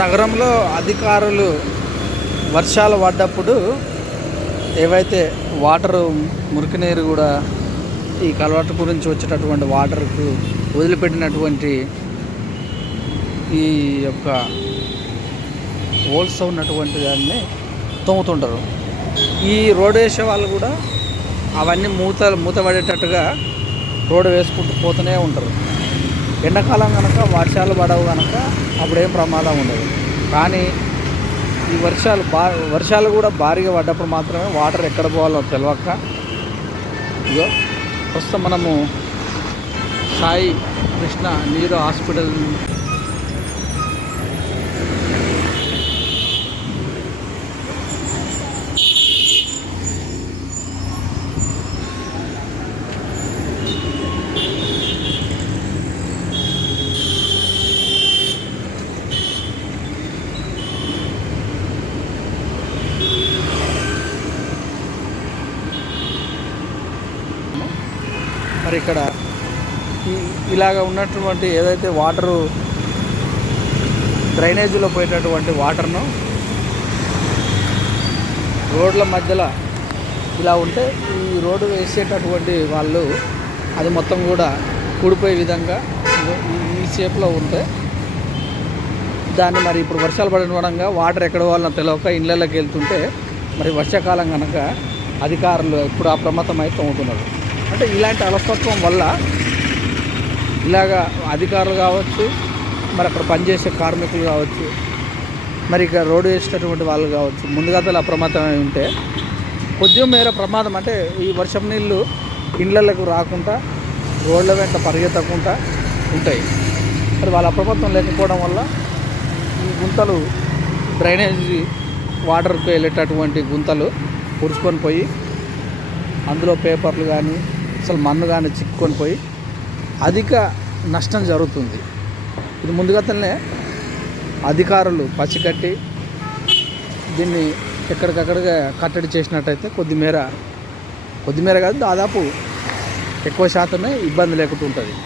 నగరంలో అధికారులు వర్షాలు పడ్డప్పుడు ఏవైతే వాటరు మురికి నీరు కూడా ఈ కలవాటు గురించి వచ్చేటటువంటి వాటర్కు వదిలిపెట్టినటువంటి ఈ యొక్క హోల్స్ ఉన్నటువంటి దాన్ని తోముతుంటారు. ఈ రోడ్ వేసే వాళ్ళు కూడా అవన్నీ మూత పడేటట్టుగా రోడ్డు వేసుకుంటూ పోతూనే ఉంటారు. ఎండాకాలం కనుక వర్షాలు పడవు కనుక అప్పుడేం ప్రమాదం ఉండదు. కానీ ఈ వర్షాలు కూడా భారీగా పడ్డప్పుడు మాత్రమే వాటర్ ఎక్కడ పోవాలో తెలియక ఇగో ప్రస్తుతం మనము సాయి కృష్ణ నీరు హాస్పిటల్ మరి ఇక్కడ ఇలాగ ఉన్నటువంటి ఏదైతే వాటరు డ్రైనేజీలో పోయేటటువంటి వాటర్ను రోడ్ల మధ్యలో ఇలా ఉంటే ఈ రోడ్డు వేసేటటువంటి వాళ్ళు అది మొత్తం కూడా కూడిపోయే విధంగా ఈ షేప్లో ఉంటే దాన్ని మరి ఇప్పుడు వర్షాలు పడడం వాటర్ ఎక్కడ వాళ్ళని తెలియక ఇళ్ళకి వెళ్తుంటే మరి వర్షాకాలం కనుక అధికారులు ఇప్పుడు అప్రమత్తమై తోముతున్నారు. అంటే ఇలాంటి అలసత్వం వల్ల ఇలాగా అధికారులు కావచ్చు, మరి అక్కడ పనిచేసే కార్మికులు కావచ్చు, మరి ఇక రోడ్డు వేసేటటువంటి వాళ్ళు కావచ్చు ముందుగా అప్రమత్తమై ఉంటే కొద్దిగా మేర ప్రమాదం అంటే ఈ వర్షం నీళ్ళు ఇండ్లకు రాకుండా రోడ్ల వెంట పరిగెత్తకుండా ఉంటాయి. మరి వాళ్ళ అప్రమత్తం లేకపోవడం వల్ల ఈ గుంతలు డ్రైనేజీ వాటర్కి వెళ్ళేటటువంటి గుంతలు పురుచుకొని పోయి అందులో పేపర్లు కానీ అసలు మన్ను కానీ చిక్కుకొని పోయి అధిక నష్టం జరుగుతుంది. ఇది ముందుగానే అధికారులు పసిగట్టి దీన్ని ఎక్కడికక్కడిగా కట్టడి చేసినట్టయితే కొద్దిమేర కాదు దాదాపు ఎక్కువ శాతమే ఇబ్బంది లేకుండా ఉంటుంది.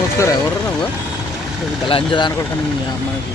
ముసుకురా ఎవరు నువ్వు తెలంజ అనుకుంటాను మనకి